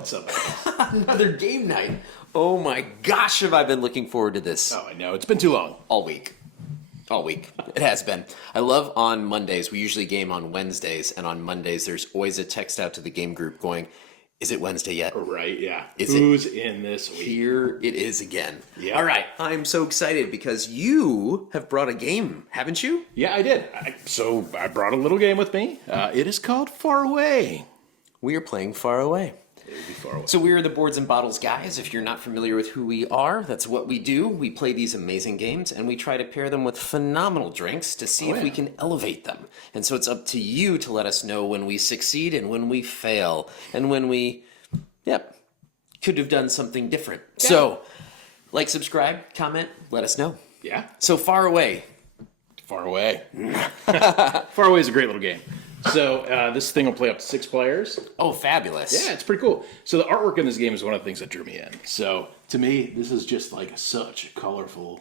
What's up, guys? Another game night. Oh my gosh, have I been looking forward to this Oh, I know. It's been too long. all week. All week. It has been. I love on Mondays. We usually game on Wednesdays, and on Mondays there's always a text out to the game group going, is it Wednesday yet? Right, yeah. Is Who's in this week? Here it is again. Yeah. All right. I'm so excited because you have brought a game, haven't you? Yeah, I did. So I brought a little game with me. It is called Faraway. We are playing Faraway. It would be Faraway. So we are the Boards and Bottles guys. If you're not familiar with who we are, that's what we do. We play these amazing games, and we try to pair them with phenomenal drinks to see if we can elevate them. And so it's up to you to let us know when we succeed and when we fail, and when we, could have done something different. Yeah. So, like, subscribe, comment, let us know. Yeah. So Faraway. Faraway. Faraway is a great little game. So this thing will play up to 6 players. Oh, fabulous. Yeah, it's pretty cool. So the artwork in this game is one of the things that drew me in. So to me, this is just like such colorful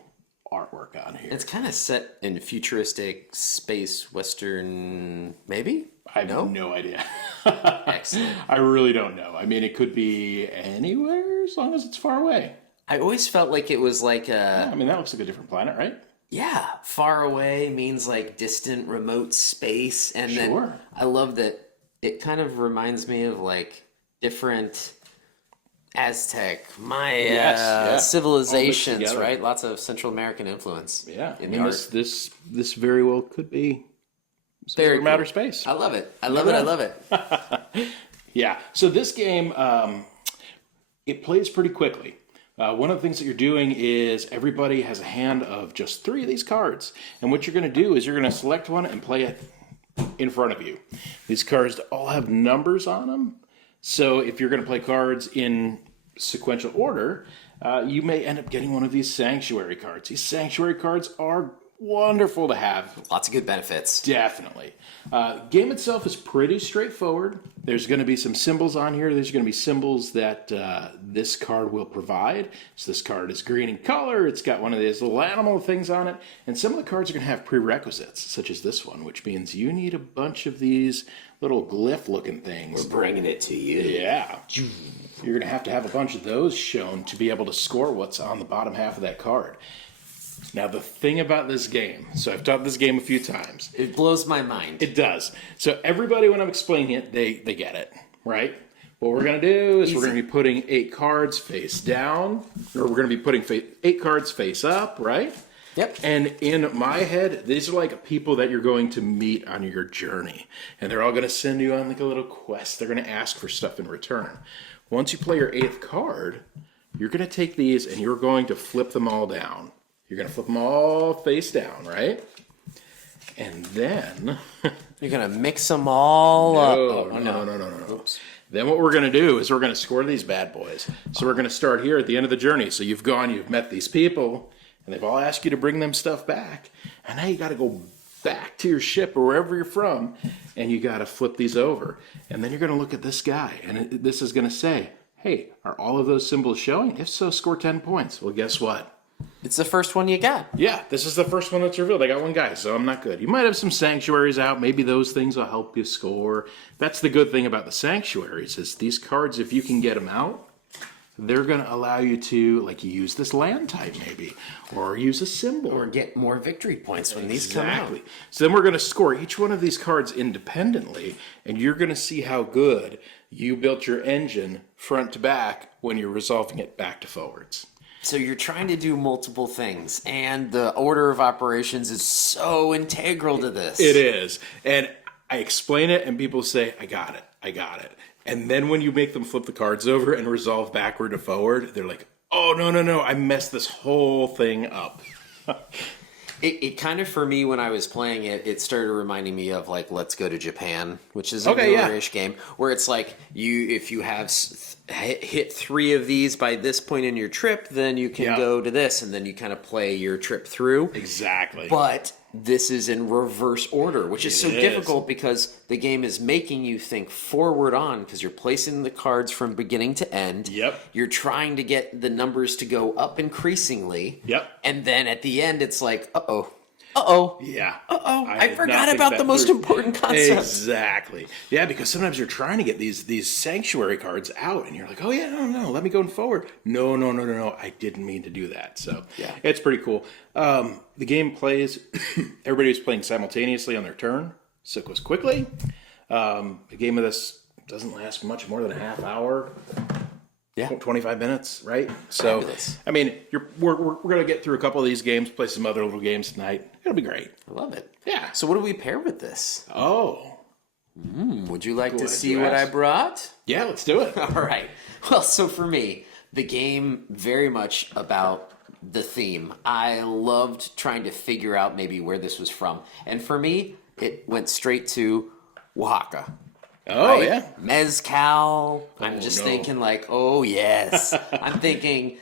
artwork on here. It's kind of set in futuristic space western, maybe? I have no idea. Excellent. I really don't know. I mean, it could be anywhere as long as it's far away. I always felt like it was like I mean, that looks like a different planet, right? Yeah, far away means like distant, remote space. And then I love that it kind of reminds me of like different Aztec, Maya civilizations, right? Lots of Central American influence. Yeah, in the art. This very well could be Very from outer space. I love it. I love it. Yeah, so this game, it plays pretty quickly. One of the things that you're doing is everybody has a hand of just 3 of these cards. And what you're going to do is you're going to select one and play it in front of you. These cards all have numbers on them. So if you're going to play cards in sequential order, you may end up getting one of these sanctuary cards. These sanctuary cards are wonderful to have. Lots of good benefits. Definitely. Game itself is pretty straightforward. There's going to be some symbols on here. There's going to be symbols that this card will provide. So this card is green in color. It's got one of these little animal things on it. And some of the cards are going to have prerequisites, such as this one, which means you need a bunch of these little glyph-looking things. We're bringing it to you. Yeah. You're going to have a bunch of those shown to be able to score what's on the bottom half of that card. Now, the thing about this game, so I've taught this game a few times. It blows my mind. It does. So everybody, when I'm explaining it, they get it, right? What we're going to do is we're going to be putting 8 cards face down, or we're going to be putting 8 cards face up, right? Yep. And in my head, these are like people that you're going to meet on your journey. And they're all going to send you on like a little quest. They're going to ask for stuff in return. Once you play your 8th card, you're going to take these and you're going to flip them all down. You're going to flip them all face down, right? And then... You're going to mix them all up. No. Oops. Then what we're going to do is we're going to score these bad boys. So we're going to start here at the end of the journey. So you've met these people, and they've all asked you to bring them stuff back. And now you got to go back to your ship or wherever you're from, and you got to flip these over. And then you're going to look at this guy, and this is going to say, hey, are all of those symbols showing? If so, score 10 points. Well, guess what? It's the first one you got. Yeah, this is the first one that's revealed. I got one guy, so I'm not good. You might have some sanctuaries out. Maybe those things will help you score. That's the good thing about the sanctuaries is these cards, if you can get them out, they're going to allow you to, like, use this land type maybe, or use a symbol. Or get more victory points when these come out. Exactly. So then we're going to score each one of these cards independently, and you're going to see how good you built your engine front to back when you're resolving it back to forwards. So you're trying to do multiple things, and the order of operations is so integral to this. It is. And I explain it, and people say, I got it. And then when you make them flip the cards over and resolve backward to forward, they're like, oh, no, I messed this whole thing up. It kind of, for me, when I was playing it, it started reminding me of, like, Let's Go to Japan, which is a newer-ish game, where it's like, if you have hit 3 of these by this point in your trip, then you can go to this, and then you kind of play your trip through. Exactly. But this is in reverse order, which is so difficult because the game is making you think forward on because you're placing the cards from beginning to end. Yep. You're trying to get the numbers to go up increasingly. Yep. And then at the end, it's like, uh-oh. Uh-oh. Yeah. Uh-oh. I did not forgot think about that the most through. important concept. Exactly. Yeah, because sometimes you're trying to get these sanctuary cards out, and you're like, oh yeah, no, let me go forward. No, I didn't mean to do that. So Yeah. it's pretty cool. The game plays. Everybody was playing simultaneously on their turn, so it goes quickly. A game of this doesn't last much more than a half hour. Yeah. 25 minutes, right? So, Fabulous. I mean, we're going to get through a couple of these games, play some other little games tonight. It'll be great. I love it. Yeah. So what do we pair with this? Oh, Would you like to Glad see you what I asked. brought? yeah, let's do it. All right. Well, so for me, the game very much about the theme. I loved trying to figure out maybe where this was from. And for me, it went straight to Oaxaca. Oh, Right? yeah. Mezcal. I'm just no. thinking like, oh yes. I'm thinking,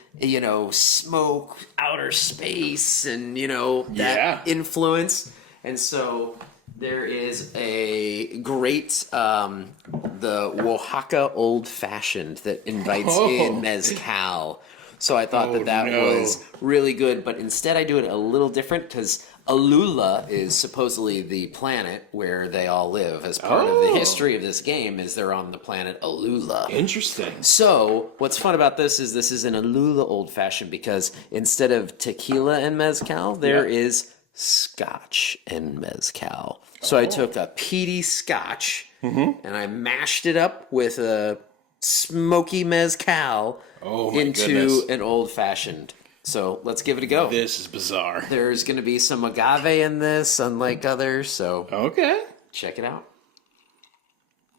smoke, outer space, and that Yeah. influence. And so there is a great the Oaxaca Old Fashioned that invites in mezcal. So I thought that no. was really good, but instead I do it a little different because Alula is supposedly the planet where they all live. As part of the history of this game is they're on the planet Alula. Interesting. So what's fun about this is an Alula Old Fashioned because instead of tequila and mezcal, there is Scotch and mezcal. So I took a peaty Scotch and I mashed it up with a smoky mezcal Oh, my into goodness. an Old Fashioned. So let's give it a go. This is bizarre. There's going to be some agave in this, unlike others. So Okay. check it out.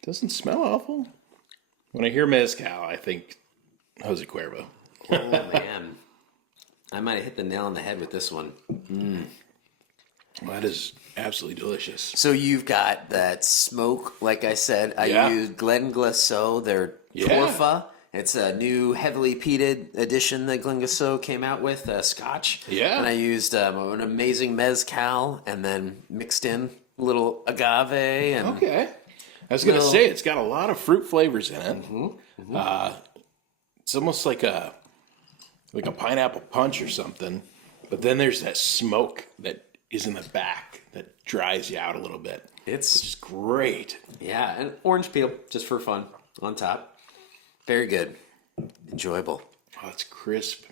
Doesn't smell awful. When I hear mezcal, I think Jose Cuervo. Oh man, I might have hit the nail on the head with this one. That is absolutely delicious. So you've got that smoke, like I said. I Yeah. used Glen Glaceau, their Yeah. Torfa. It's a new heavily peated edition that Glen Glaceau came out with, Scotch. Yeah. And I used an amazing mezcal and then mixed in a little agave and Okay. I was going to Little- say, it's got a lot of fruit flavors in it. It's almost like a pineapple punch or something. But then there's that smoke that is in the back that dries you out a little bit. it's It's great. yeah, and orange peel just for fun on top. Very good, enjoyable. Oh, it's crisp,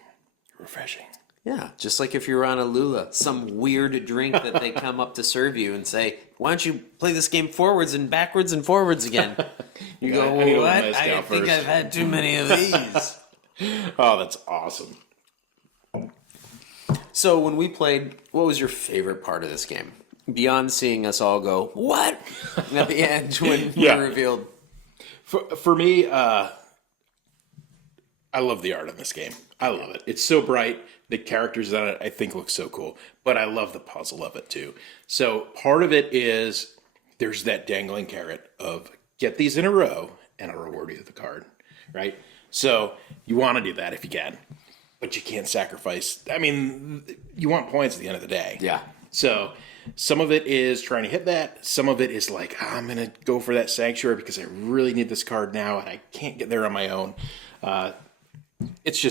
refreshing. Yeah, just like if you're on a Lula, some weird drink that they come up to serve you and say, "Why don't you play this game forwards and backwards and forwards again?" You go, I need a little "What? mezcal I think first." I've had too many of these." Oh, that's awesome. So when we played, what was your favorite part of this game? Beyond seeing us all go, "What?" at the end when Yeah. we revealed. For me, I love the art in this game. I love it. It's so bright. The characters on it, I think, look so cool. But I love the puzzle of it, too. So part of it is there's that dangling carrot of get these in a row and I'll reward you with the card, right? So you want to do that if you can. But you can't sacrifice. I mean, you want points at the end of the day. Yeah. So some of it is trying to hit that. Some of it is like, I'm going to go for that sanctuary because I really need this card now and I can't get there on my own. It's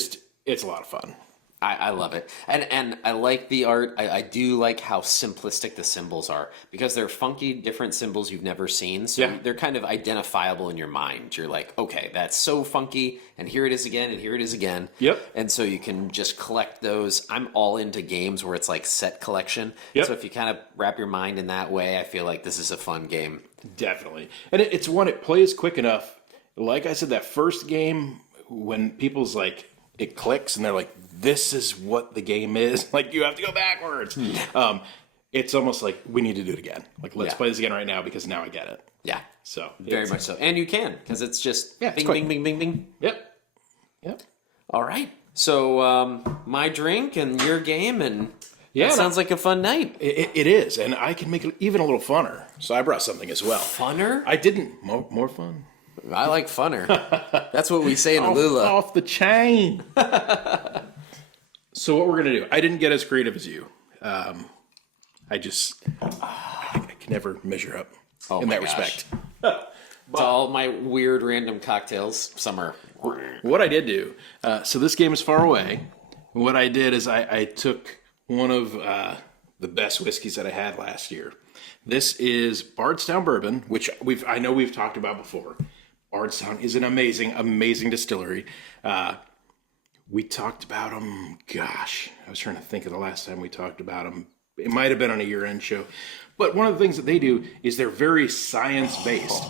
a lot of fun. I love it. And I like the art. I do like how simplistic the symbols are because they're funky, different symbols you've never seen. So Yeah. they're kind of identifiable in your mind. You're like, okay, that's so funky. And here it is again. And here it is again. Yep. And so you can just collect those. I'm all into games where it's like set collection. Yep. So if you kind of wrap your mind in that way, I feel like this is a fun game. Definitely. And it's one, it plays quick enough. Like I said, that first game, when people's like, it clicks and they're like, this is what the game is. Like, you have to go backwards. It's almost like we need to do it again. Like, let's Yeah. play this again right now because now I get it. Yeah. So Very it's- much so. And you can because it's just Yeah, it's bing, quick. bing, bing, bing, bing. Yep. All right. So my drink and your game, and Yeah, that sounds like a fun night. It is, and I can make it even a little funner. So I brought something as well. Funner? I didn't more fun. I like funner. That's what we say in Alula. Off the chain. So what we're gonna do? I didn't get as creative as you. I can never measure up in my that gosh. respect. To all my weird random cocktails, some are. What I did do, so this game is Far Away. What I did is I took one of the best whiskeys that I had last year. This is Bardstown Bourbon, which I know we've talked about before. Bardstown is an amazing, amazing distillery. We talked about them, gosh, I was trying to think of the last time we talked about them. It might have been on a year-end show. But one of the things that they do is they're very science-based.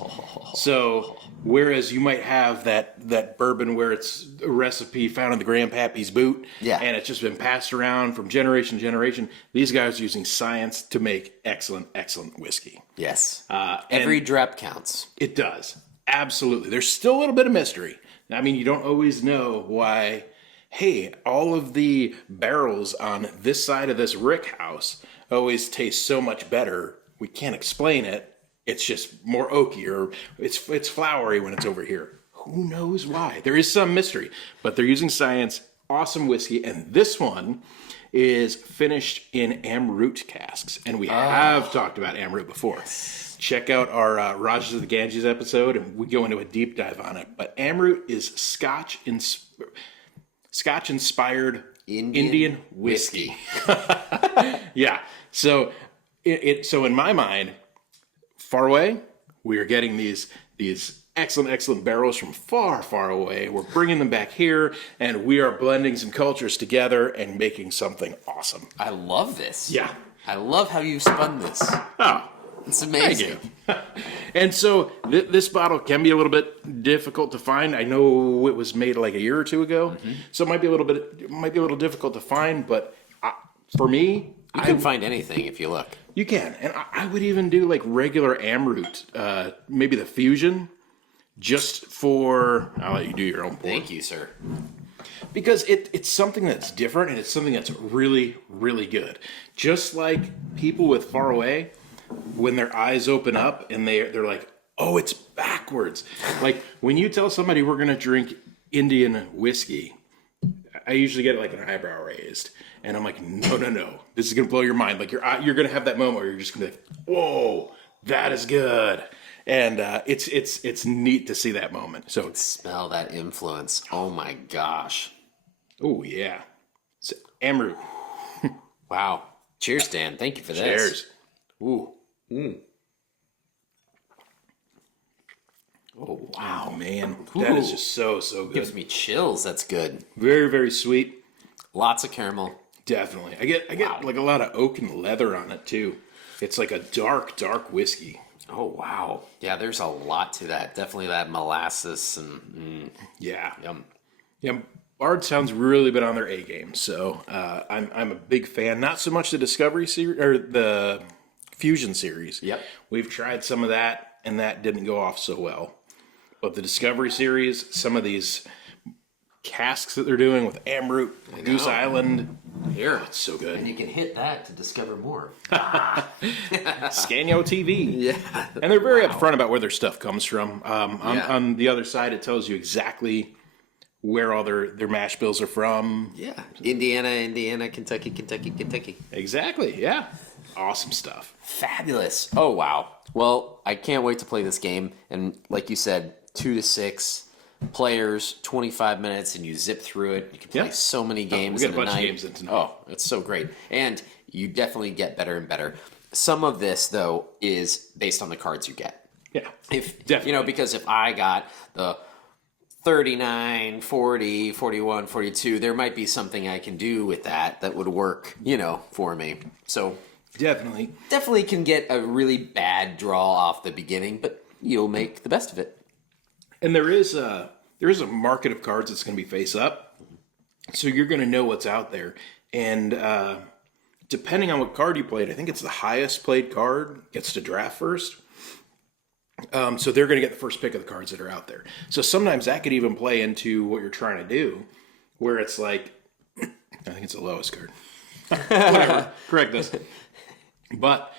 So whereas you might have that bourbon where it's a recipe found in the grandpappy's boot, and it's just been passed around from generation to generation, these guys are using science to make excellent, excellent whiskey. Yes. Every drop counts. It does. Absolutely. There's still a little bit of mystery. I mean, you don't always know why, hey, all of the barrels on this side of this rick house always taste so much better. We can't explain it. It's just more oaky, or it's flowery when it's over here. Who knows why? There is some mystery, but they're using science. Awesome whiskey, and this one is finished in Amroot casks, and we have talked about Amroot before. Check out our Rajas of the Ganges episode, and we go into a deep dive on it. But Amroot is Scotch-inspired Indian whiskey. Yeah. So so in my mind, Faraway, we are getting these excellent, excellent barrels from far, far away. We're bringing them back here, and we are blending some cultures together and making something awesome. I love this. Yeah. I love how you spun this. Oh, It's amazing. thank you. And so this bottle can be a little bit difficult to find. I know it was made like a year or two ago, so it might be a little difficult to find. But for me, You can find anything if you look. you can, and I would even do like regular Amroot, maybe the Fusion, just for. I'll let you do your own pour. Thank you, sir. Because it's something that's different, and it's something that's really, really good. Just like people with Faraway, when their eyes open up and they're like, oh, it's backwards. Like when you tell somebody we're going to drink Indian whiskey, I usually get like an eyebrow raised. And I'm like, no. This is going to blow your mind. Like you're going to have that moment where you're just going to be like, whoa, that is good. And it's neat to see that moment. So Smell that influence. Oh my gosh. oh yeah. So, Amroot. Wow. Cheers, Dan. Thank you for this. Cheers. Ooh. Oh wow, man. That is just so good. Gives me chills. That's good. Very, very sweet. Lots of caramel. Definitely. I get like a lot of oak and leather on it too. It's like a dark, dark whiskey. Oh, wow. Yeah, there's a lot to that. Definitely that molasses and Yeah. yum. Yeah. Bardstown's really been on their A game, so I'm a big fan. Not so much the Discovery series or the Fusion series. Yep. We've tried some of that, and that didn't go off so well. But the Discovery series, some of these casks that they're doing with Amroot, Goose Island, Here. it's so good. And you can hit that to discover more. Scanyo TV. Yeah. And they're very upfront about where their stuff comes from. On the other side, it tells you exactly where all their mash bills are from. Yeah. Indiana, Kentucky. Exactly, yeah. Awesome stuff. Fabulous. Oh, wow. Well, I can't wait to play this game. And like you said, 2 to 6 players, 25 minutes, and you zip through it. You can play so many games we got in a bunch night. of games in tonight. Oh, it's so great. And you definitely get better and better. Some of this, though, is based on the cards you get. Yeah, If definitely. because if I got the 39, 40, 41, 42, there might be something I can do with that would work, for me. So definitely can get a really bad draw off the beginning, but you'll make the best of it. And there is a market of cards that's going to be face up, so you're going to know what's out there. And depending on what card you played, I think it's the highest played card gets to draft first. So they're going to get the first pick of the cards that are out there. So sometimes that could even play into what you're trying to do, where it's like, I think it's the lowest card. Whatever, correct this. But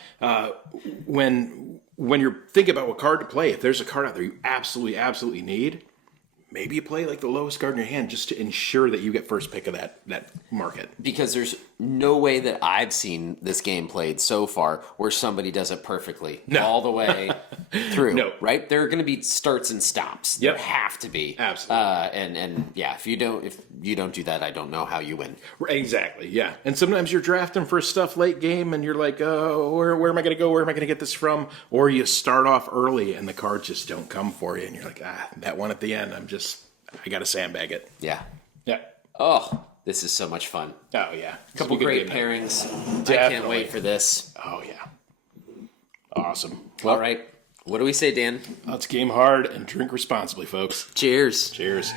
when you're thinking about what card to play, if there's a card out there you absolutely need, maybe you play like the lowest card in your hand just to ensure that you get first pick of that market. Because there's no way that I've seen this game played so far where somebody does it perfectly. No. All the way through. No. Right? There are going to be starts and stops. Yep. There have to be. Absolutely. And yeah, if you don't do that, I don't know how you win. Exactly, yeah. And sometimes you're drafting for stuff late game and you're like, oh, where am I going to go? Where am I going to get this from? Or you start off early and the cards just don't come for you. And you're like, that one at the end, I got to sandbag it. Yeah. Yeah. Oh, this is so much fun. Oh, yeah. Couple great pairings. I can't wait for this. Oh, yeah. Awesome. All right. What do we say, Dan? Let's game hard and drink responsibly, folks. Cheers. Cheers.